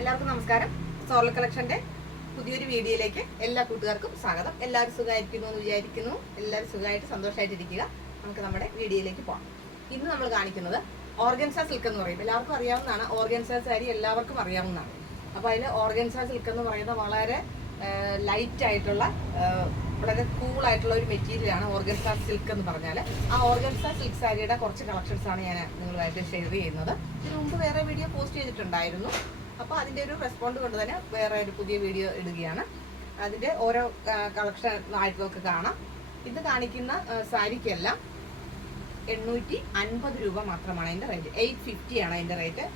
എല്ലാവർക്കും നമസ്കാരം. സോളർ കളക്ഷന്റെ പുതിയൊരു വീഡിയോയിലേക്ക് എല്ലാ കൂട്ടുകാർക്കും സ്വാഗതം. എല്ലാവരും സുഖമായിരിക്കുന്നു എന്ന് വിചാരിക്കുന്നു. എല്ലാവരും സുഖമായിട്ട് സന്തോഷമായിട്ടിരിക്കുക. നമുക്ക് നമ്മുടെ വീഡിയോയിലേക്ക് പോകാം. ഇന്ന് നമ്മൾ കാണിക്കുന്നത് ഓർഗൻസ സിൽക്ക് എന്ന് പറയും. എല്ലാവർക്കും അറിയാവുന്നതാണ്. ഓർഗൻസ സാരി എല്ലാവർക്കും അറിയാവുന്നതാണ്. അപ്പോൾ അതിൽ ഓർഗൻസ സിൽക്ക് എന്ന് പറയുന്നത് വളരെ ലൈറ്റ് ആയിട്ടുള്ള വളരെ കൂളായിട്ടുള്ള ഒരു മെറ്റീരിയലാണ് ഓർഗൻസ സിൽക്ക് എന്ന് പറഞ്ഞാൽ. ആ ഓർഗൻസ സിൽക്ക് സാരിയുടെ കുറച്ച് കളക്ഷൻസ് ആണ് ഞാൻ നിങ്ങളുമായിട്ട് ഷെയർ ചെയ്യുന്നത്. ഇതിനു മുമ്പ് വേറെ വീഡിയോ പോസ്റ്റ് ചെയ്തിട്ടുണ്ടായിരുന്നു. അപ്പോൾ അതിൻ്റെ ഒരു റെസ്പോണ്ട് കൊണ്ട് തന്നെ വേറെ ഒരു പുതിയ വീഡിയോ ഇടുകയാണ്. അതിൻ്റെ ഓരോ കളക്ഷൻ ആയിട്ട് നമുക്ക് കാണാം. ഇത് കാണിക്കുന്ന സാരിക്കെല്ലാം 850 രൂപ മാത്രമാണ് അതിൻ്റെ റേറ്റ്. 850 ആണ് അതിൻ്റെ റേറ്റ്.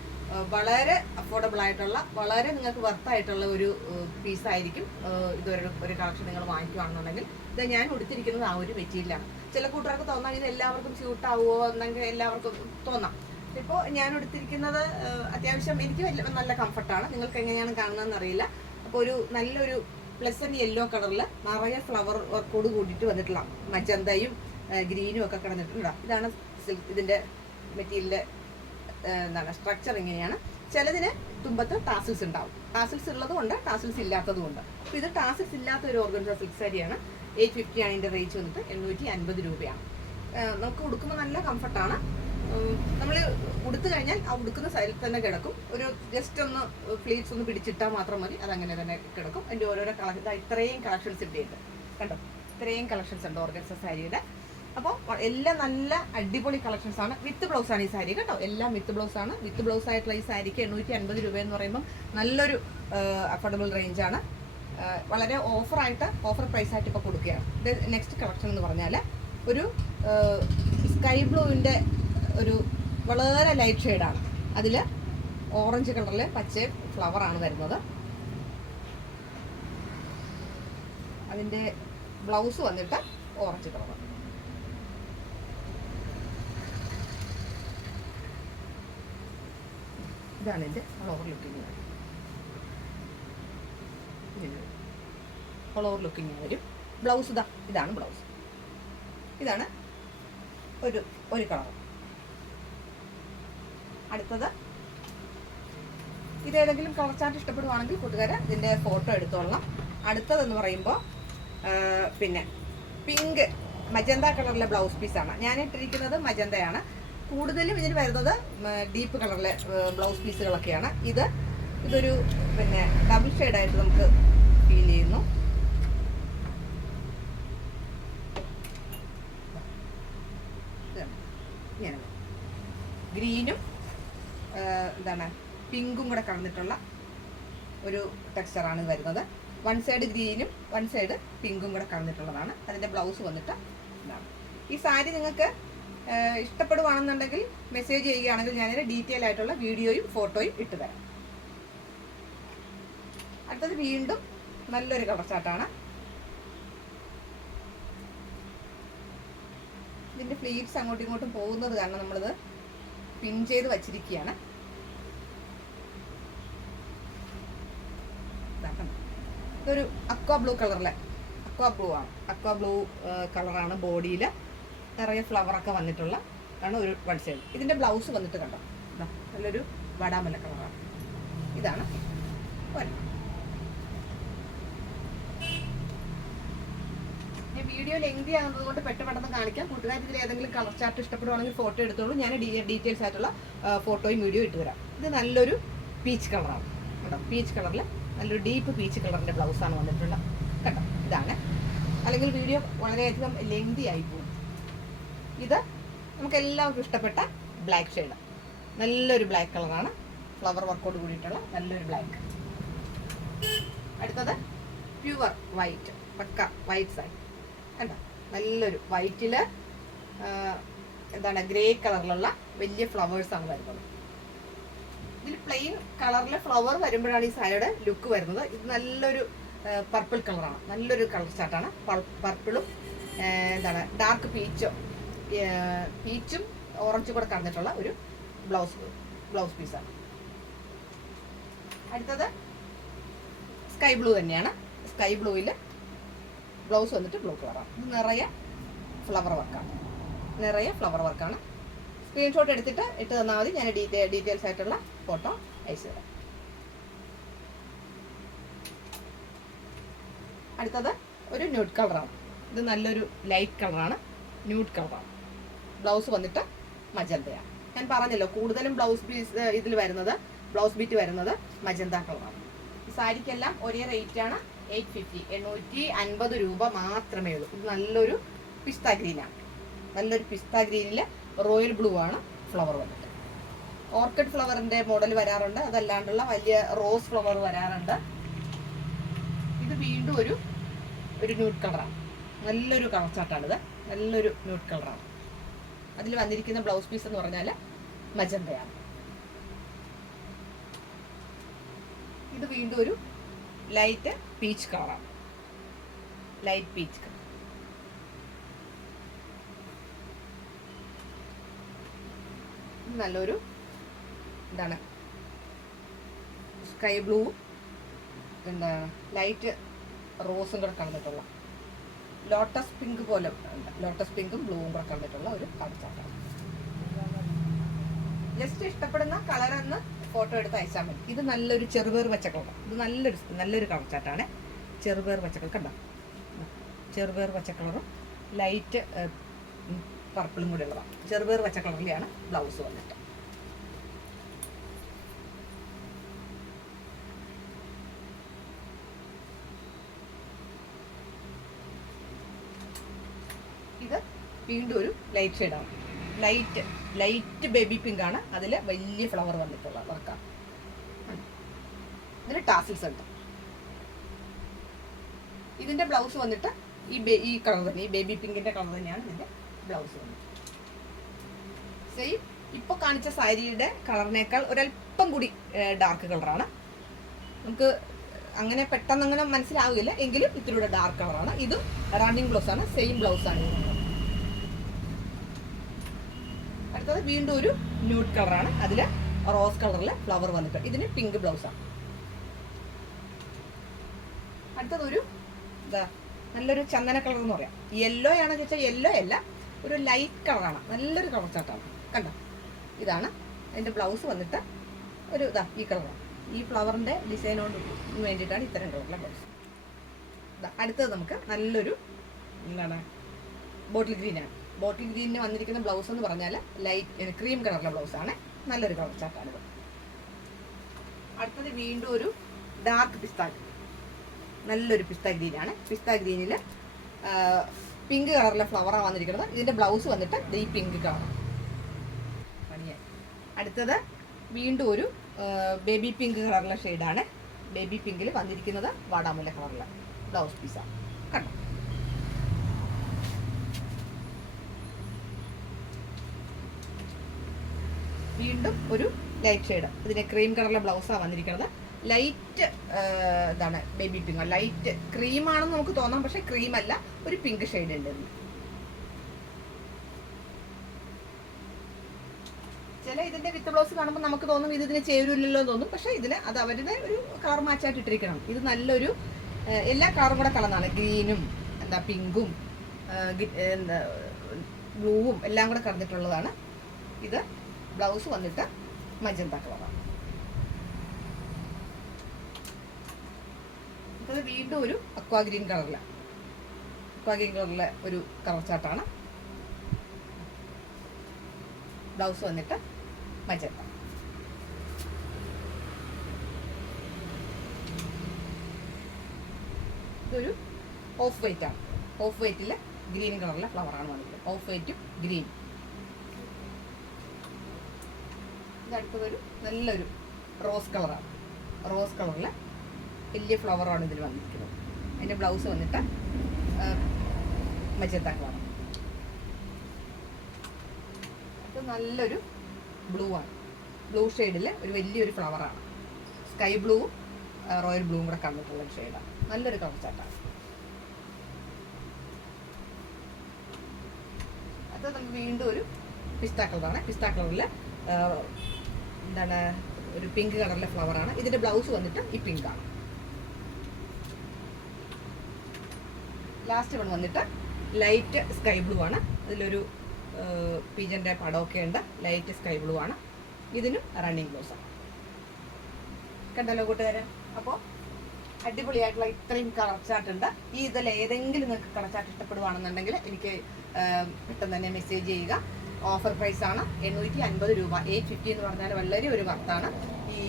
വളരെ അഫോർഡബിൾ ആയിട്ടുള്ള, വളരെ നിങ്ങൾക്ക് വർത്തായിട്ടുള്ള ഒരു പീസായിരിക്കും. ഒരു കളക്ഷൻ നിങ്ങൾ വാങ്ങിക്കുകയാണെന്നുണ്ടെങ്കിൽ ഇത് ഞാൻ ഉടുത്തിരിക്കുന്നത് ആ ഒരു മെറ്റീരിയലാണ്. ചില കൂട്ടുകാർക്ക് തോന്നാം ഇത് എല്ലാവർക്കും സ്യൂട്ട് ആവുമോ എന്നെങ്കിൽ എല്ലാവർക്കും തോന്നാം. ഇപ്പോൾ ഞാൻ എടുത്തിരിക്കുന്നത് അത്യാവശ്യം എനിക്ക് നല്ല കംഫർട്ടാണ്. നിങ്ങൾക്ക് എങ്ങനെയാണ് കാണുന്നതെന്ന് അറിയില്ല. അപ്പോൾ ഒരു നല്ലൊരു പ്ലസന്റ് യെല്ലോ കളറിൽ നിറയെ ഫ്ലവർ വർക്കോട് കൂടിയിട്ട് വന്നിട്ടുള്ള മജന്തയും ഗ്രീനും ഒക്കെ കിടന്നിട്ടുണ്ട്. ഇതാണ് ഇതിൻ്റെ മെറ്റീരിയലിൻ്റെ സ്ട്രക്ചർ ഇങ്ങനെയാണ്. ചിലതിന് തുമ്പത്ത് ടാസിൽസ് ഉണ്ടാവും. ടാസിൽസ് ഉള്ളതുകൊണ്ട് ടാസിൽസ് ഇല്ലാത്തതുകൊണ്ട്. അപ്പോൾ ഇത് ടാസിൽസ് ഇല്ലാത്ത ഒരു ഓർഗൻസ സിൽക്ക് സാരിയാണ്. 850 ആണ് ഇതിൻ്റെ റേറ്റ് വന്നിട്ട്. 850 രൂപയാണ്. നമുക്ക് ഉടുക്കുമ്പോൾ നല്ല കംഫർട്ടാണ്. നമ്മൾ ഉടുത്തു കഴിഞ്ഞാൽ ആ ഉടുക്കുന്ന സൈഡിൽ തന്നെ കിടക്കും. ഒരു ജസ്റ്റ് ഒന്ന് പ്ലീറ്റ്സ് ഒന്ന് പിടിച്ചിട്ടാൽ മാത്രം മതി. അതങ്ങനെ തന്നെ കിടക്കും. അതിൻ്റെ ഓരോരോ ഇത്രയും കളക്ഷൻസ് ഉണ്ട് കണ്ടോ. ഇത്രയും കളക്ഷൻസ് ഉണ്ട് ഓർഗൻസ സാരിയുടെ. അപ്പോൾ എല്ലാം നല്ല അടിപൊളി കളക്ഷൻസ് ആണ്. വിത്ത് ബ്ലൗസ് ആണ് ഈ സാരി കേട്ടോ. എല്ലാം വിത്ത് ബ്ലൗസ് ആണ്. വിത്ത് ബ്ലൗസ് ആയിട്ടുള്ള ഈ സാരിക്ക് 850 രൂപ എന്ന് പറയുമ്പം നല്ലൊരു അഫോർഡബിൾ റേഞ്ചാണ്. വളരെ ഓഫർ പ്രൈസ് ആയിട്ട് ഇപ്പോൾ കൊടുക്കുകയാണ്. ഇത് നെക്സ്റ്റ് കളക്ഷൻ എന്ന് പറഞ്ഞാൽ ഒരു സ്കൈ ബ്ലൂവിൻ്റെ ഒരു വളരെ ലൈറ്റ് ഷെയ്ഡാണ്. അതിൽ ഓറഞ്ച് കളറിൽ പച്ച ഫ്ലവറാണ് വരുന്നത്. അതിൻ്റെ ബ്ലൗസ് വന്നിട്ട് ഓറഞ്ച് കളർ. ഇതാണ് ഇതിൻ്റെ ഓവർ ലുക്കിങ്. ഓവർ ലുക്കിങ് വരും. ബ്ലൗസ് ഇതാണ് ബ്ലൗസ്. ഇതാണ് ഒരു കളർ. അടുത്തത് ഇതേതെങ്കിലും കളർ ചാർട്ട് ഇഷ്ടപ്പെടുവാണെങ്കിൽ കൂട്ടുകാരെ ഇതിൻ്റെ ഫോട്ടോ എടുത്തോളണം. അടുത്തതെന്ന് പറയുമ്പോൾ പിന്നെ പിങ്ക് മജന്ത കളറിലെ ബ്ലൗസ് പീസാണ്. ഞാൻ ഇട്ടിരിക്കുന്നത് മജന്തയാണ്. കൂടുതലും ഇതിന് വരുന്നത് ഡീപ്പ് കളറിലെ ബ്ലൗസ് പീസുകളൊക്കെയാണ്. ഇതൊരു പിന്നെ ഡബിൾ ഷെയ്ഡായിട്ട് നമുക്ക് ഫീൽ ചെയ്യുന്നു. ഇങ്ങനെ ഗ്രീനും പിങ്കും കൂടെ കലർന്നിട്ടുള്ള ഒരു ടെക്സ്ചറാണ് വരുന്നത്. വൺ സൈഡ് ഗ്രീനും വൺ സൈഡ് പിങ്കും കൂടെ കലർന്നിട്ടുള്ളതാണ്. അതിൻ്റെ ബ്ലൗസ് വന്നിട്ട് ഇതാണ്. ഈ സാരി നിങ്ങൾക്ക് ഇഷ്ടപ്പെടുവാണെന്നുണ്ടെങ്കിൽ മെസ്സേജ് ചെയ്യുകയാണെങ്കിൽ ഞാനൊരു ഡീറ്റെയിൽ ആയിട്ടുള്ള വീഡിയോയും ഫോട്ടോയും ഇട്ട് തരാം. അടുത്തത് വീണ്ടും നല്ലൊരു കളർ ചാർട്ടാണ്. ഇതിൻ്റെ ഫ്ലീറ്റ്സ് അങ്ങോട്ടും ഇങ്ങോട്ടും പോകുന്നത് കാരണം നമ്മളിത് പിൻ ചെയ്ത് വച്ചിരിക്കുകയാണ്. ഇതൊരു അക്വാ ബ്ലൂ കളറിലെ അക്വാ ബ്ലൂ കളറാണ്. ബോഡിയിൽ നിറയെ ഫ്ലവറൊക്കെ വന്നിട്ടുള്ള ആണ് ഒരു വൺ സൈഡ്. ഇതിൻ്റെ ബ്ലൗസ് വന്നിട്ട് കണ്ടോ നല്ലൊരു വടാമല കളറാണ്. ഇതാണ് വീഡിയോ ലെങ്തി ആകുന്നത് കൊണ്ട് പെട്ടെന്ന് കാണിക്കാം. കൂട്ടുകാർ ഇതിൽ ഏതെങ്കിലും കളർ ചാർട്ട് ഇഷ്ടപ്പെടുവാണെങ്കിൽ ഫോട്ടോ എടുത്തോളൂ. ഞാൻ ഡീറ്റെയിൽസ് ആയിട്ടുള്ള ഫോട്ടോയും വീഡിയോ ഇട്ട് തരാം. ഇത് നല്ലൊരു പീച്ച് കളറാണ് കേട്ടോ. പീച്ച് കളറിൽ നല്ലൊരു ഡീപ്പ് പീച്ച് കളറിൻ്റെ ബ്ലൗസാണ് വന്നിട്ടുള്ളത് കേട്ടോ. ഇതാണ്. അല്ലെങ്കിൽ വീഡിയോ വളരെയധികം ലെങ്തി ആയി പോകും. ഇത് നമുക്ക് എല്ലാവർക്കും ഇഷ്ടപ്പെട്ട ബ്ലാക്ക് ഷെയ്ഡ്. നല്ലൊരു ബ്ലാക്ക് കളറാണ്. ഫ്ലവർ വർക്കോട് കൂടിയിട്ടുള്ള നല്ലൊരു ബ്ലാക്ക്. അടുത്തത് പ്യുവർ വൈറ്റ്, പക്ക വൈറ്റ് സാരി കണ്ടോ. നല്ലൊരു വൈറ്റിൽ ഗ്രേ കളറിലുള്ള വലിയ ഫ്ലവേഴ്സാണ് വരുന്നത്. ഇതിൽ പ്ലെയിൻ കളറിൽ ഫ്ലവർ വരുമ്പോഴാണ് ഈ സാരിയുടെ ലുക്ക് വരുന്നത്. ഇത് നല്ലൊരു പർപ്പിൾ കളറാണ്. നല്ലൊരു കളർ ചാർട്ടാണ്. പർപ്പിളും ഡാർക്ക് പീച്ചും ഓറഞ്ചും കൂടെ കടന്നിട്ടുള്ള ഒരു ബ്ലൗസ് പീസാണ്. അടുത്തത് സ്കൈ ബ്ലൂ തന്നെയാണ്. സ്കൈ ബ്ലൂവിൽ ബ്ലൗസ് വന്നിട്ട് ബ്ലൂ കളറാണ്. ഇത് നിറയെ ഫ്ലവർ വർക്കാണ്. സ്ക്രീൻഷോട്ട് എടുത്തിട്ട് ഇട്ട് തന്നാൽ മതി. ഞാൻ ഡീറ്റെയിൽസ് ആയിട്ടുള്ള ഫോട്ടോ അയച്ചു തരാം. അടുത്തത് ഒരു ന്യൂഡ് കളറാണ്. ഇത് നല്ലൊരു ലൈറ്റ് കളറാണ്, ന്യൂഡ് കളറാണ്. ബ്ലൗസ് വന്നിട്ട് മജന്തയാണ്. ഞാൻ പറഞ്ഞല്ലോ കൂടുതലും ബ്ലൗസ് ബീറ്റ് വരുന്നത് മജന്ത കളറാണ്. ഈ സാരിക്കെല്ലാം ഒരേ റേറ്റാണ്, 850, 850 രൂപ മാത്രമേ ഉള്ളൂ. ഇത് നല്ലൊരു പിസ്ത ഗ്രീനാണ്. നല്ലൊരു പിസ്ത ഗ്രീനിൽ റോയൽ ബ്ലൂ ആണ് ഫ്ലവർ വന്നിട്ട്. ഓർക്കിഡ് ഫ്ലവറിന്റെ മോഡൽ വരാറുണ്ട്, അതല്ലാണ്ടുള്ള വലിയ റോസ് ഫ്ലവർ വരാറുണ്ട്. ഇത് വീണ്ടും ഒരു ന്യൂഡ് കളറാണ്. നല്ലൊരു കളർ ചാർട്ടാണിത്, നല്ലൊരു ന്യൂഡ് കളറാണ്. അതിൽ വന്നിരിക്കുന്ന ബ്ലൗസ് പീസ് എന്ന് പറഞ്ഞാൽ മജന്തയാണ്. ഇത് വീണ്ടും ഒരു ലൈറ്റ് പീച്ച് കളറാണ്, ലൈറ്റ് പീച്ച് കളർ. നല്ലൊരു എന്താണ് സ്കൈ ബ്ലൂ, എന്താണ് ലൈറ്റ് റോസും കൂടെ കലർന്നിട്ടുള്ള ലോട്ടസ് പിങ്ക് പോലെ, ലോട്ടസ് പിങ്കും ബ്ലൂവും കൂടെ കലർന്നിട്ടുള്ള ഒരു കളർ ചാർട്ടാണ്. ജസ്റ്റ് ഇഷ്ടപ്പെടുന്ന കളറെന്ന് ഫോട്ടോ എടുത്ത് അയച്ചാൽ മതി. ഇത് നല്ലൊരു ചെറുപയർ പച്ച കളർ. ഇത് നല്ലൊരു കളർ ചാർട്ടാണ്. ചെറുപയർ പച്ച കളർ കണ്ടോ, ചെറുപയർ പച്ച കളറും ലൈറ്റ് പർപ്പിളും കൂടെ ഉള്ളതാണ്. ചെറുപയർ പച്ച കളറിലെയാണ് ബ്ലൗസ് വന്നിട്ട്. ഇത് വീണ്ടും ഒരു ലൈറ്റ് ഷെയ്ഡാണ്, ലൈറ്റ് ബേബി പിങ്ക് ആണ്. അതിൽ വലിയ ഫ്ലവർ വന്നിട്ടുള്ള വർക്കാണ്. ഇതിന് ടാസിൽസ് ഉണ്ട്. ഇതിന്റെ ബ്ലൗസ് വന്നിട്ട് ഈ കളർ തന്നെ, ഈ ബേബി പിങ്കിന്റെ കളർ തന്നെയാണ് ഇതിന്റെ ബ്ലൗസ് വന്നിട്ട്. സെയിം ഇപ്പൊ കാണിച്ച സാരിയുടെ കളറിനേക്കാൾ ഒരല്പം കൂടി ഡാർക്ക് കളറാണ്. നമുക്ക് അങ്ങനെ പെട്ടെന്ന് അങ്ങനെ മനസ്സിലാവില്ല, എങ്കിലും ഇത്തിരിയുടെ ഡാർക്ക് കളറാണ്. ഇതും റണ്ണിങ് ബ്ലൗസ് ആണ്, സെയിം ബ്ലൗസ് ആണ്. അടുത്തത് വീണ്ടും ഒരു ന്യൂഡ് കളറാണ്. അതിൽ റോസ് കളറിൽ ഫ്ലവർ വന്നിട്ട് ഇതിന് പിങ്ക് ബ്ലൗസാണ്. അടുത്തതൊരു നല്ലൊരു ചന്ദന കളർ എന്ന് പറയാം. യെല്ലോ ആണെന്ന് ചോദിച്ചാൽ യെല്ലോ അല്ല, ഒരു ലൈറ്റ് കളറാണ്. നല്ലൊരു കളർ ചാർട്ടാണ്. കണ്ടോ, ഇതാണ് അതിൻ്റെ ബ്ലൗസ് വന്നിട്ട് ഒരു ഈ കളറാണ്. ഈ ഫ്ലവറിൻ്റെ ഡിസൈനോട് വേണ്ടിയിട്ടാണ് ഇത്തരം കളറിലെ ബ്ലൗസ്. അടുത്തത് നമുക്ക് നല്ലൊരു എന്താണ് ബോട്ടിൽ ഗ്രീനാണ്. ബോട്ടിൽ ഗ്രീനിന് വന്നിരിക്കുന്ന ബ്ലൗസ് എന്ന് പറഞ്ഞാൽ ലൈറ്റ് ക്രീം കളറിലെ ബ്ലൗസാണ്. നല്ലൊരു കളർ ചാർട്ടാണിത്. അടുത്തത് വീണ്ടും ഒരു ഡാർക്ക് പിസ്ത, നല്ലൊരു പിസ്ത ഗ്രീനാണ്. പിസ്ത ഗ്രീനിൽ പിങ്ക് കളറിലെ ഫ്ലവറാണ് വന്നിരിക്കുന്നത്. ഇതിൻ്റെ ബ്ലൗസ് വന്നിട്ട് ഈ പിങ്ക് കളറാണ്. അടുത്തത് വീണ്ടും ഒരു ബേബി പിങ്ക് കളറിലെ ഷെയ്ഡാണ്. ബേബി പിങ്കിൽ വന്നിരിക്കുന്നത് വാടാമുല്ല കളറിലെ ബ്ലൗസ് പീസാണ്. കണ്ടോ, വീണ്ടും ഒരു ലൈറ്റ് ഷെയ്ഡ്. ഇതിന് ക്രീം കളറിലെ ബ്ലൗസാണ് വന്നിരിക്കുന്നത്. ലൈറ്റ് എന്താണ് ബേബി പിങ്ക്, ലൈറ്റ് ക്രീമാണെന്ന് നമുക്ക് തോന്നാം, പക്ഷെ ക്രീം അല്ല, ഒരു പിങ്ക് ഷെയ്ഡ് ഉണ്ട്. ചില ഇതിന്റെ വിത്ത് ബ്ലൗസ് കാണുമ്പോൾ നമുക്ക് തോന്നും ഇതിന് ചേരൂല്ലല്ലോ എന്ന് തോന്നും, പക്ഷെ ഇതിന് അത് അവരുടെ ഒരു കളർ മാച്ചായിട്ട് ഇട്ടിരിക്കണം. ഇത് നല്ലൊരു എല്ലാ കളറും കൂടെ കലർന്നാണ്, ഗ്രീനും പിങ്കും ബ്ലൂവും എല്ലാം കൂടെ കലർന്നിട്ടുള്ളതാണ്. ഇത് ബ്ലൗസ് വന്നിട്ട് മജന്ത കളറാണ്. ഇത് വീണ്ടും ഒരു അക്വാ ഗ്രീൻ കളറിലെ ഒരു കളർ ചാർട്ടാണ്. ബ്ലൗസ് വന്നിട്ട് മജന്ത. ഇതൊരു ഓഫ് വൈറ്റ് ആണ്. ഓഫ് വൈറ്റിൽ ഗ്രീൻ കളറിലെ ഫ്ലവറാണ് വന്നിട്ടുള്ളത്. ഓഫ് വൈറ്റും ഗ്രീൻ. ഇതടുത്തതൊരു നല്ലൊരു റോസ് കളറാണ്. റോസ് കളറിൽ വലിയ ഫ്ലവറാണ് ഇതിൽ വന്നിരിക്കുന്നത്. അതിൻ്റെ ബ്ലൗസ് വന്നിട്ട് മജന്ത കളറാണ്. അത് നല്ലൊരു ബ്ലൂ ആണ്. ബ്ലൂ ഷെയ്ഡിൽ ഒരു വലിയൊരു ഫ്ലവറാണ്. സ്കൈ ബ്ലൂവും റോയൽ ബ്ലൂവും കൂടെ കണ്ടിട്ടുള്ള ഒരു ഷെയ്ഡാണ്. നല്ലൊരു കളർ ചാർട്ടാണ്. അത് നമുക്ക് വീണ്ടും ഒരു പിസ്ത കളറാണ്. പിസ്ത കളറിൽ ഒരു പിങ്ക് കളറിലെ ഫ്ലവറാണ്. ഇതിൻ്റെ ബ്ലൗസ് വന്നിട്ട് ഈ പിങ്കാണ്. ലാസ്റ്റ് വൺ വന്നിട്ട് ലൈറ്റ് സ്കൈ ബ്ലൂ ആണ്. അതിലൊരു പീജൻ്റെ പടമൊക്കെ ഉണ്ട്. ലൈറ്റ് സ്കൈ ബ്ലൂ ആണ്. ഇതിനും റണ്ണിങ് ബ്ലൗസാണ്. കണ്ടല്ലോ കൂട്ടുകാരെ. അപ്പോൾ അടിപൊളിയായിട്ടുള്ള ഇത്രയും കളർ ചാർട്ട് ഉണ്ട്. ഈ ഇതിൽ ഏതെങ്കിലും നിങ്ങൾക്ക് കളർ ചാർട്ട് ഇഷ്ടപ്പെടുവാണെന്നുണ്ടെങ്കിൽ എനിക്ക് പെട്ടെന്ന് തന്നെ മെസ്സേജ് ചെയ്യുക. ഓഫർ പ്രൈസ് ആണ് 850 രൂപ. 850 എന്ന് പറഞ്ഞാൽ വളരെ ഒരു വർത്താണ്. ഈ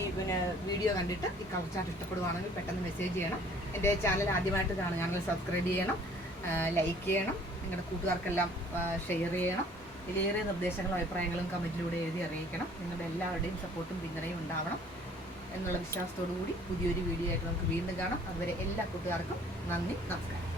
വീഡിയോ കണ്ടിട്ട് ഈ കളർ ചാർട്ട് ഇഷ്ടപ്പെടുവാണെങ്കിൽ പെട്ടെന്ന് മെസ്സേജ് ചെയ്യണം. എൻ്റെ ചാനൽ ആദ്യമായിട്ട് കാണുക, ഞങ്ങൾ സബ്സ്ക്രൈബ് ചെയ്യണം, ലൈക്ക് ചെയ്യണം, നിങ്ങളുടെ കൂട്ടുകാർക്കെല്ലാം ഷെയർ ചെയ്യണം. ഇതിലേറെ നിർദ്ദേശങ്ങളും അഭിപ്രായങ്ങളും കമൻറ്റിലൂടെ എഴുതി അറിയിക്കണം. നിങ്ങളുടെ എല്ലാവരുടെയും സപ്പോർട്ടും പിന്തുണയും ഉണ്ടാവണം എന്നുള്ള വിശ്വാസത്തോടു കൂടി പുതിയൊരു വീഡിയോ ആയിട്ട് നമുക്ക് വീണ്ടും കാണാം. അതുവരെ എല്ലാ കൂട്ടുകാർക്കും നന്ദി, നമസ്കാരം.